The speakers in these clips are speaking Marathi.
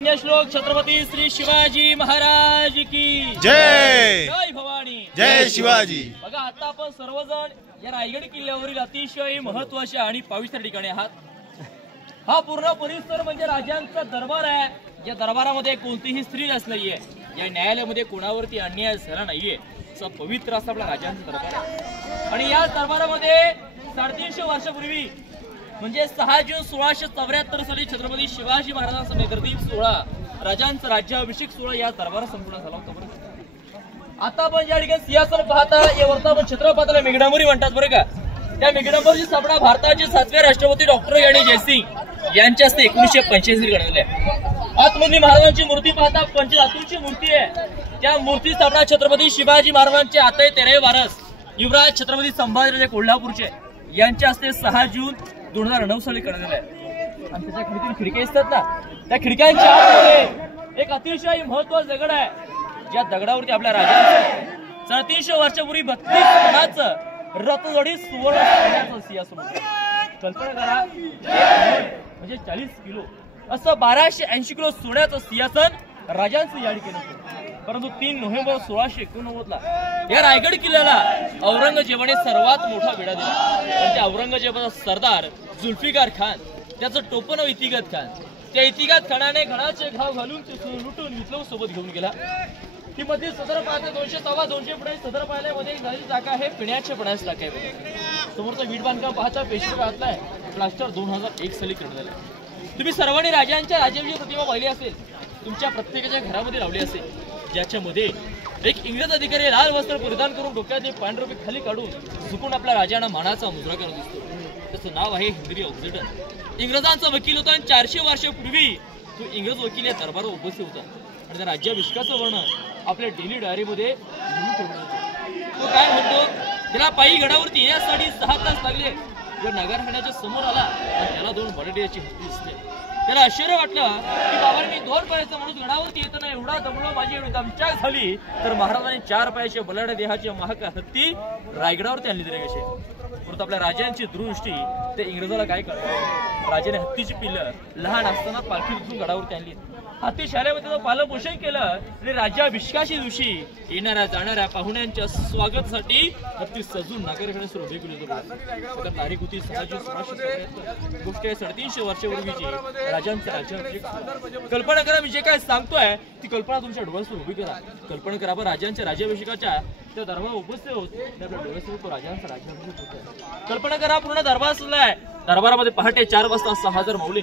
श्लोक छत्रपती श्री शिवाजी महाराज की जय जय भवानी जय शिवाजी। बघा आता आपण सर्वजण या रायगड किल्ल्यावरील अतिशय महत्त्वाच्या आणि पवित्र ठिकाणी आहात। हा पूर्ण परिसर म्हणजे राजांचा दरबार आहे। या दरबारामध्ये कोणतीही स्त्री नसलीये, या न्यायालयामध्ये कोणावरती अन्याय झाला नाहीये। असा पवित्र असा आपला राजांचा दरबार आहे आणि या दरबारामध्ये 350 वर्षापूर्वी म्हणजे 6 जून 1674 साली छत्रपती शिवाजी महाराजांचा नेतृत्वातील 16 राजांचा राज्याभिषेक सोहळा या दरबारात संपूर्ण झाला होता। आता आपण या ठिकाणी सिंहासन पाहता, यावरती आपण छत्र पाहताना मेघडंबरी म्हणतात बरं का। त्या मेघडंबरीची स्थापना भारताचे 7वे राष्ट्रपती डॉक्टर राणी जयसिंग यांच्या हस्ते 1985 करण्यात आली। आतमध्ये महाराजांची मूर्ती पाहता पंचधातूंची मूर्ती आहे। त्या मूर्ती स्थापना छत्रपती शिवाजी महाराजांचे आता 13वे वारस युवराज छत्रपती संभाजीराजे कोल्हापूरचे यांच्या हस्ते 6 जून 2009 साली करण्यात आले। आणि त्याच्या खिडकीतून खिडक्या असतात ना, त्या खिडक्यांच्या आतमध्ये एक अतिशय महत्त्वाचा दगड आहे, ज्या दगडावरती आपल्या राजांचं 350 वर्षापूर्वी 32 टनाचं रथजोडी सुवर्ण सिंहासन होतं। कल्पना करा, म्हणजे 40 किलो असं 1280 किलो सोन्याचं सिंहासन राजांचं या ठिकाणी होतं। परंतु 3 नोव्हेंबर 1689 ला या रायगड किल्ल्याला औरंगजेबाने सर्वात मोठा वेढा दिला आणि त्या औरंगजेबाचा सरदार जुल्फिकार खान, त्याचं टोपण नाव इतिगत खान, त्या इतिगत खानाने घणाचे घाव घालून लुटून विप्लव सोबत घेऊन गेला। ती मध्ये सदर पाहते 200 सव्वा 200 फुटे सदर पाहिल्यामध्ये झालेली जागा आहे पिण्याच्या पाण्याची टाकी आहे। समोरचं वीट बांधकाम पाहता पेशवे घातलाय, प्लास्टर 2001 साली करण्यात आले। तुम्ही सर्वांनी राजांच्या राज्याभिषेक प्रतिमा पाहिली असेल, तुमच्या प्रत्येकाच्या घरामध्ये लावली असेल, ज्याच्यामध्ये एक इंग्रज अधिकारी लाल वस्त्र परिधान करून डोक्यात पांढरे खाली काढून झुकून आपल्या राजांना मानाचा मुद्रा करत दिसतो। त्याचं नाव आहे हेनरी ऑक्झिटन। इंग्रजांचा वकील होता आणि 400 वर्षापूर्वी तो इंग्रज वकील या दरबारात उपस्थित होता आणि त्या राज्याभिषेकाचं वर्णन आपल्या डेली डायरीमध्ये लिहून ठेवलं होतं। तो काय म्हणतो, त्याला पायी गडावरती येण्यासाठी 6 तास लागले। जर नगारखान्याच्या समोर आला आणि त्याला 2 बटाट्याची हत्ती दिसली। त्याला आश्चर्य वाटलं की बाबा, मी 2 पायाचा माणूस गडावरती येताना एवढा दमलो, माझी एवढी दमछाक झाली, तर महाराजांनी 4 पायाच्या बलाढ्य देहाची महाग हत्ती रायगडावरती आणली तरी कशी? परंतु आपल्या राजांची दूरदृष्टी ते इंग्रजाला काय कळलं, राजाने हत्तीची पिल्लं लहान असताना पालखीतून गडावरती आणली। हत्ती शाळेमध्ये त्याचं पालन पोषण केलं आणि राज्याभिषेकाच्या दिवशी येणाऱ्या जाणाऱ्या पाहुण्यांच्या स्वागतासाठी हत्ती सजून नगरकडे सुरू केली। तारीख होती 6 जून 1674, गोष्ट 350 वर्षापूर्वीची राजांचा राज्याभिषेक। कल्पना करा, मी जे काय सांगतोय ती कल्पना तुमच्या डोळ्यासमोर उभी करा। कल्पना करा, आपण राजांच्या राज्याभिषेकाच्या त्या दरबार उपस्थित होत, आपल्या डोळ्यासमोर तो राजांचा राज्याभिषेक होता। कल्पना करा, पूर्ण दरबार सजलाय। दरबारामध्ये पहाटे 4 वाजता 6000 माऊली,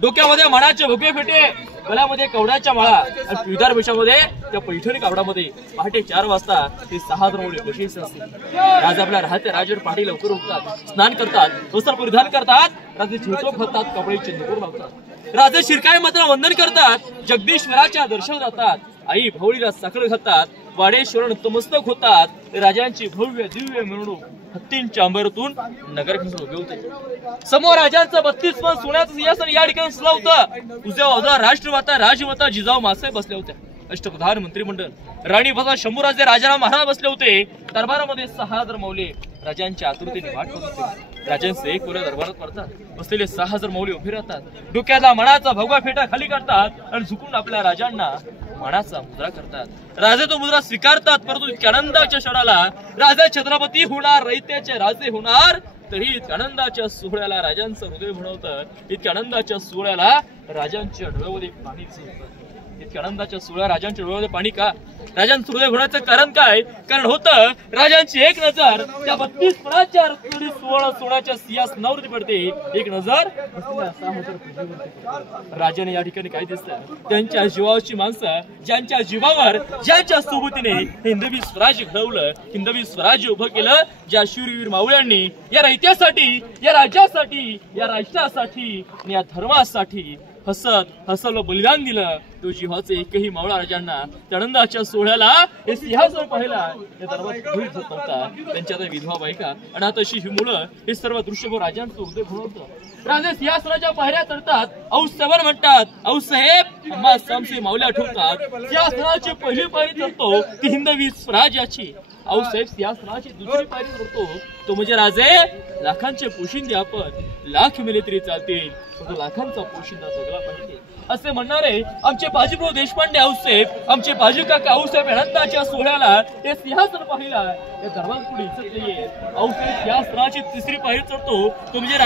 डोक्यामध्ये मणाचे भोके फेटे, गळ्यामध्ये कवड्याच्या माळा आणि पिळदार वेशामध्ये त्या पैठणी कावडामध्ये पहाटे 4 वाजता ते 6000 माऊली कशी असते। राजा आपल्या राहते राजवर पहाटे लवकर उठतात, स्नान करतात, वस्त्र परिधान करतात, राजे चिंचो खातात, कपडे चंदूर लावतात, राजे शिरकाई मात्र वंदन करतात, जगदीश्वराच्या दर्शन जातात, आई भवळीला साखर घालतात, वाडेश्वर नतमस्तक होतात। राजांची भव्य दिव्य मिरवणूक हत्तींच्या अंबरातून नगरखान्यात उभे होते। समोर राजांचं 32 पण सोन्याचं सिंहासन या ठिकाणी सजलं होतं। उजव्या बाजूला राष्ट्रमाता राजमाता जिजाऊ मासाहेब बसले होते, अष्टप्रधान मंत्रिमंडळ, राणी भसा शंभूराजे राजाराम महाराज बसले होते। दरबारामध्ये 6000 मौले राजांच्या आतुरतेने वाट बघत होते। राजांचे एक पुऱ्या दरबारात पडतात, बसलेले 6000 मौले उभे राहतात, डोक्याला मणाचा भगवा फेटा खाली काढतात आणि झुकून आपल्या राजांना मानाचा मुद्रा करतात। राजे तो मुद्रा स्वीकारतात, परंतु इतक्या आनंदाच्या क्षणाला राजा छत्रपती होणार, रयतेचे राजे होणार, तरी इतक्या आनंदाच्या सोहळ्याला राजांचं हृदय भरवतं। इतक्या आनंदाच्या सोहळ्याला राजांच्या डोळ्यामध्ये पाणी दिसतं। इतक्या आनंदाच्या सोहळ्या राजांच्या डोळ्यामध्ये पाणी का? राजांचं हृदय भरण्याचं कारण काय? कारण होतं राजांची एक नजर त्या 32 पणाच्या सोन्याच्या सिंहासनावरती पडते, एक नजर राजाने या ठिकाणी काय दिसतं, त्यांच्या जीवाची माणसं, ज्यांच्या जीवावर ज्यांच्या सोबतीने हिंदवी स्वराज्य घडवलं, हिंदवी स्वराज्य उभं केलं, ज्या शूरवीर मावळ्यांनी या रयतेसाठी, या राज्यासाठी, या राष्ट्रासाठी, या धर्मासाठी हसत बलिदान दिलं, तो जीवाचे एकही मावळा राजांना त्या आनंदाच्या सोहळ्याला हे सिंहासन पाहिला या दरबारात होत नव्हता। त्यांच्या त्या विधवा बायका आणि तशी ही मुलं, हे सर्व दृश्य राजांचं हृदय भरवतं। राजे सिंहासनाच्या पायऱ्या चढतात, औसवर म्हणतात, औ साहेब आम्हा सामसे मावल्या ठोकतात। सिंहासनाची पहिली पायरी चढतो ती हिंदवी स्वराज्याची, औ साहेब सिंहासनाची दुसरी पायरी चढतो तो म्हणजे राजे लाखांचे पोशिंदे, आपण लाख मिले तरी चालतील, लाखांचा पोशिंदा जगला पाहिजे। असे म्हणणारे आमचे बाजीप्रभू देशपांडे आऊसाहेब, आमचे बाजू काका आऊसाहेब अनंताच्या सोहळ्याला हे सिंहासन पाहिला. या दरबार पुढे इज्जत नाहीये. आऊसाहेब या सणाची तिसरी पायरी चढतो तो म्हणजे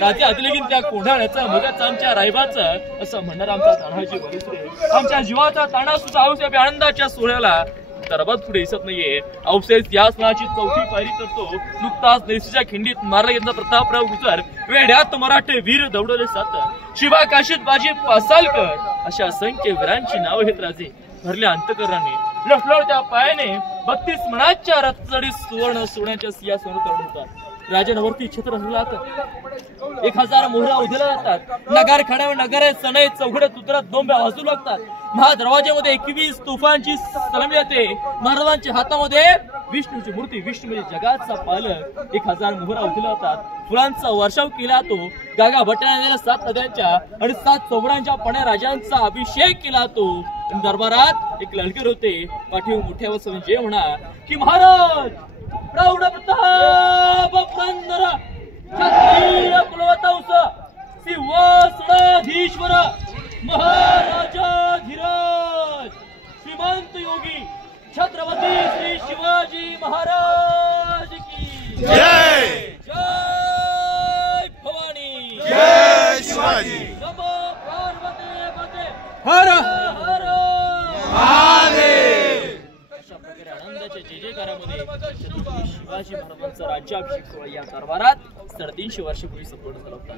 राजे आदलेगीन त्या कोंढाण्याचा मगाचा आमच्या रायबाचा असं म्हणणार आमचा ताणाची बरेचरे. आमच्या जीवाचा ताणा सुद्धा आऊसाहेब आनंदाच्या सोहळ्याला दरबार पुढे दिसत नाहीये. आऊसाहेब या सणाची चौथी पायरी चढतो. नुकताच देशीच्या खिंडीत मारला गेला प्रतापराव गुजर, वेड्यात मराठे वीर दौडले सात, शिवा काशीत बाजी पासालकर अशा असंख्य वीरांची नाव घेत राजे भरल्या अंतकरणाने लफलवत्या पायाने 32 मणाच्या रथचढीत सुवर्ण सोन्याच्या सिंहासनावर चढवतात. राजांवरती छत्र हलवतात. 1000 मोहरा उधळल्या जातात. नगार खड्यावर नगारे सनई चौघडे तुतरत दोंब्या वाजू लागतात. महादरवाज्यामध्ये 21 तोफांची सलामी येते. महाराजांच्या हातामध्ये विष्णूची मूर्ती, विष्णू म्हणजे जगाचा पालक. 1000 मोहरा उधळल्या जातात. फुलांचा वर्षाव केला तो. गागा भट्टाने 7 नद्यांच्या आणि 7 चौघडांच्या पण्या राजांचा अभिषेक केला तो. दरबारात एक ललकर होते. पाठीव मोठ्या वसुन जे म्हणा की महाराज प्रौढ प्रताप पुरंदर क्षत्रिय कुलवंश सिंहासनाधीश्वर महाराजाधिराज श्रीमंत योगी छत्रपती श्री शिवाजी महाराज की जय. जय भवानी. जय शिवाजी. नमो पार्वती पते हर हर महादेव. अशा प्रकारे आनंदाच्या जय जयकारामध्ये छत्रपती शिवाजी महाराजांचा राज्याभिषेक सोहळा या दरबारात 350 वर्षापूर्वी संपन्न झाला होता.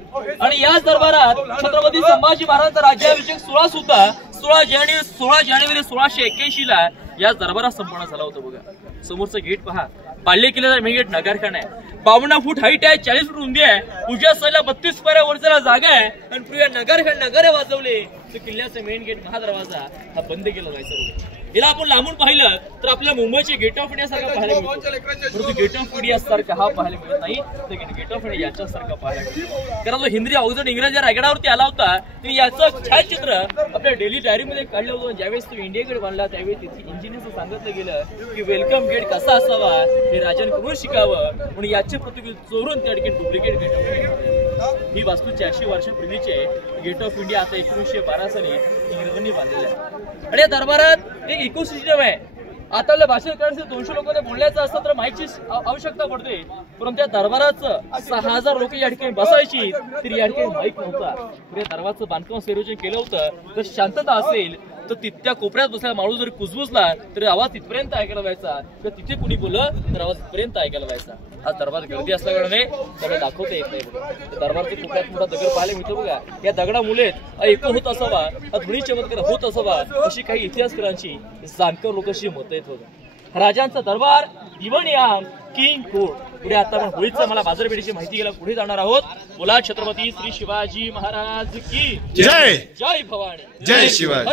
आणि याच दरबारात छत्रपती संभाजी महाराजांचा राज्याभिषेक सोहळा सुद्धा 16 जानेवारी 1681 ला याच दरबारात संपन्न झाला होता. बघा समोरचं गेट पहा. बाल्य किल्ल्याचा मेन गेट नगारखाना आहे. 52 फूट हाईट आहे, 40 फूट रुंदी आहे. उजव्या साईडला 32 पायऱ्या वरचा जागा आहे. आणि पुढे नगारे वाजवले तर किल्ल्याचा मेन गेट महादरवाजा हा बंद केला जायचा. याला आपण लांबून पाहिलं तर आपल्या मुंबईचे गेट ऑफ इंडिया सारखा पाहायला मिळतो. परंतु गेट ऑफ इंडिया सारखा हा पाहायला मिळत नाही, तर गेट ऑफ इंडिया याच्यासारखा पाहायला मिळतो. कारण जो हिंद्री अवघड इंग्रजी रायगडावरती आला होता आणि याचं छायाचित्र आपल्या डेली डायरीमध्ये काढलं होतं. ज्यावेळेस तो इंडिया गेट बांधला त्यावेळी तिथे इंजिनियरचं सांगितलं गेलं की वेलकम गेट कसा असावा हे राजांकडून शिकावं म्हणून याचे प्रतिकृती चोरून त्या ठिकाणी डुप्लिकेट गेट ऑफ इंडिया. ही वास्तू 400 वर्षापूर्वीची आहे. गेट ऑफ इंडिया आता 1912 साली इंग्रजांनी बांधलेलं आहे. आणि या दरबारात एक इकोसिस्टम आहे. आता आपल्या भाषण करायचं 200 लोकांना बोलण्याचं असतं तर माईकची आवश्यकता पडते. परंतु त्या दरबाराचं 6000 लोक या ठिकाणी बसायची तरी या ठिकाणी माईक नव्हता. या दरबाराचं बांधकाम संयोजन केलं होतं तर शांतता असेल तर तिथल्या कोपऱ्यात बसलेला माणूस जरी कुजबुजला तरी आवाज तिथपर्यंत ऐकायला व्हायचा. तर तिथे कुणी बोललं तर आवाज तिथपर्यंत ऐकायला व्हायचा. हा दरबार गर्दी असल्याकारणे त्याला दाखवता येत नाही. दरबारच्या कोपऱ्यात मोठा दगड पाहायला मिळतो. बघा या दगडामुळे ऐकू होत असावा, हा ध्वनी चमत्कार होत असावा अशी काही इतिहासकारांची जाणकार लोकांची मत येत होतं. राजांचा दरबार दिवाणीआम किंग कोर्ट. पुढे आता आपण होळीचा मला बाजारपेठेची माहिती घ्यायला पुढे जाणार आहोत. बोला छत्रपती श्री शिवाजी महाराज की जय. जय भवानी. जय शिवाजी.